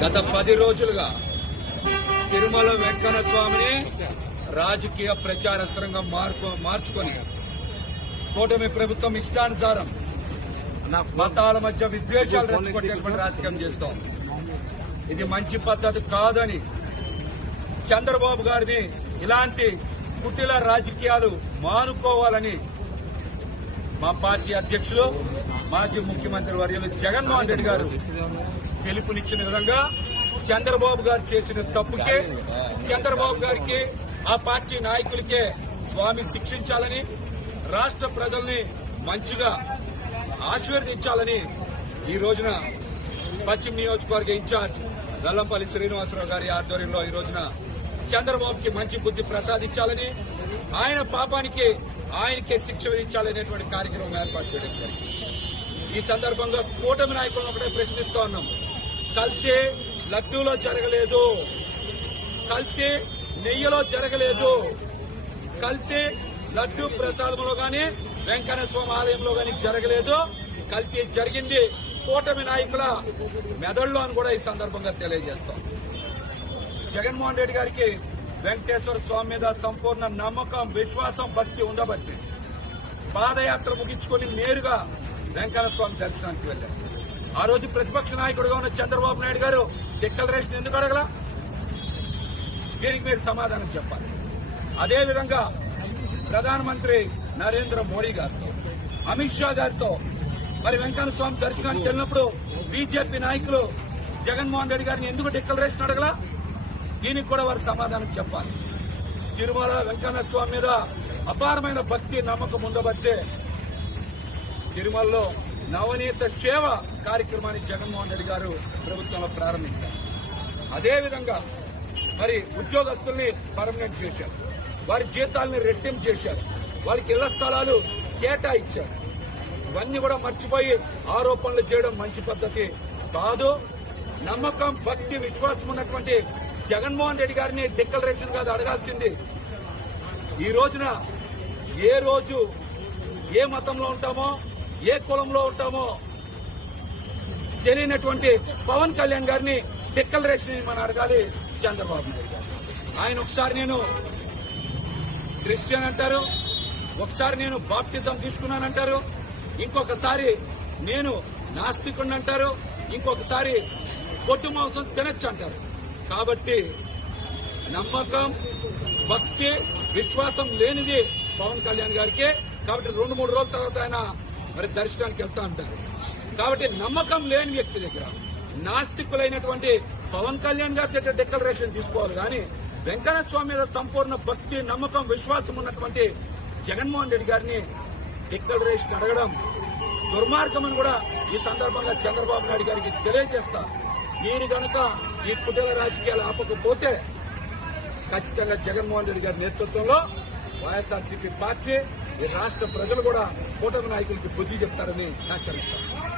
గత పది రోజులుగా తిరుమల వెంకన్న స్వామిని రాజకీయ ప్రచారస్త్రంగా మార్పు మార్చుకొని కూటమి ప్రభుత్వం ఇష్టానుసారం మతాల మధ్య విద్వేషాలు రెచ్చగొట్టేటువంటి రాజకీయం చేస్తాం. ఇది మంచి పద్ధతి కాదని చంద్రబాబు గారిని ఇలాంటి కుటిల రాజకీయాలు మానుకోవాలని మా పార్టీ అధ్యక్షులు మాజీ ముఖ్యమంత్రి వర్యులు జగన్మోహన్ రెడ్డి గారు పిలుపునిచ్చిన విధంగా చంద్రబాబు గారు చేసిన తప్పుకే చంద్రబాబు గారికి ఆ పార్టీ నాయకులకే స్వామి శిక్షించాలని రాష్ట్ర ప్రజల్ని మంచిగా ఆశీర్వదించాలని ఈ రోజున పశ్చిమ నియోజకవర్గ ఇన్ఛార్జ్ వెల్లంపల్లి శ్రీనివాసరావు గారి ఆధ్వర్యంలో ఈ రోజున చంద్రబాబుకి మంచి బుద్ధి ప్రసాదించాలని ఆయన పాపానికి ఆయనకే శిక్ష విధించాలనేటువంటి కార్యక్రమం ఏర్పాటు చేయడం జరిగింది. ఈ సందర్భంగా కూటమి నాయకులను ఒకటే ప్రశ్నిస్తూ ఉన్నాం. కల్తీ లడ్డూలో జరగలేదు. కల్తీ నెయ్యిలో జరగలేదు. కల్తీ లడ్డూ ప్రసాదంలో గాని వెంకన్న స్వామి ఆలయంలో గాని జరగలేదు. కల్తీ జరిగింది. కూటమి నాయకుల మెదడులో అని కూడా ఈ సందర్భంగా తెలియజేస్తాం. జగన్మోహన్ రెడ్డి గారికి వెంకటేశ్వర స్వామి మీద సంపూర్ణ నమ్మకం విశ్వాసం భక్తి ఉండబట్టి పాదయాత్ర ముగించుకొని నేరుగా వెంకన్న స్వామి దర్శనానికి వెళ్ళారు ఆ రోజు ప్రతిపక్ష నాయకుడిగా ఉన్న చంద్రబాబు నాయుడు గారు డిక్లరేషన్ ఎందుకు అడగల? దీనికి మీరు సమాధానం చెప్పాలి. అదేవిధంగా ప్రధానమంత్రి నరేంద్ర మోడీ గారితో అమిత్ షా గారితో మరి వెంకన్న స్వామి దర్శనానికి వెళ్ళినప్పుడు బీజేపీ నాయకులు జగన్మోహన్ రెడ్డి గారిని ఎందుకు డిక్లరేషన్ అడగలా? దీనికి కూడా వారు సమాధానం చెప్పాలి. తిరుమల వెంకన్న స్వామి మీద అపారమైన భక్తి నమ్మకం ఉండబట్టే తిరుమలలో నవనీత సేవ కార్యక్రమాన్ని జగన్మోహన్ రెడ్డి గారు ప్రభుత్వంలో ప్రారంభించారు. అదేవిధంగా మరి ఉద్యోగస్తుల్ని పర్మనెంట్ చేశారు. వారి జీతాలను రెట్టింపు చేశారు. వాళ్ళకి ఇళ్ళ స్థలాలు కేటాయించారు ఇవన్నీ కూడా మర్చిపోయి ఆరోపణలు చేయడం మంచి పద్ధతి కాదు. నమ్మకం భక్తి విశ్వాసం ఉన్నటువంటి జగన్మోహన్ రెడ్డి గారిని డిక్లరేషన్ కాదు అడగాల్సింది. ఈ రోజున ఏ రోజు ఏ మతంలో ఉంటామో ఏ కులంలో ఉంటామో తెలియనటువంటి పవన్ కళ్యాణ్ గారిని డిక్లరేషన్ ఇవ్వమని అడగాలి? చంద్రబాబు నాయుడు గారు. ఆయన ఒకసారి నేను క్రిస్టియన్ అంటారు ఒకసారి నేను బాప్టిజం తీసుకున్నానంటారు ఇంకొకసారి నేను నాస్తికుని అంటారు ఇంకొకసారి పొట్టు మాంసం తినచ్చు అంటారు. కాబట్టి నమ్మకం భక్తి విశ్వాసం లేనిది పవన్ కళ్యాణ్ గారికి. కాబట్టి రెండు మూడు రోజుల తర్వాత ఆయన మరి దర్శనానికి వెళ్తా ఉంటారు. కాబట్టి నమ్మకం లేని వ్యక్తి దగ్గర నాస్తికులైనటువంటి పవన్ కళ్యాణ్ గారి దగ్గర డిక్లరేషన్ తీసుకోవాలి. కానీ వెంకట స్వామి మీద సంపూర్ణ భక్తి నమ్మకం విశ్వాసం ఉన్నటువంటి జగన్మోహన్ రెడ్డి గారిని డిక్లరేషన్ అడగడం దుర్మార్గం అని కూడా ఈ సందర్భంగా చంద్రబాబు నాయుడు గారికి తెలియజేస్తా. మీరు గనక ఈ కుటుంబ రాజకీయాలు ఆపకపోతే ఖచ్చితంగా జగన్మోహన్ రెడ్డి గారి నేతృత్వంలో వైఎస్ఆర్సీపీ పార్టీ రాష్ట్ర ప్రజలు కూడా కూటమి నాయకులకి బుద్ధి చెప్తారని హెచ్చరిస్తారు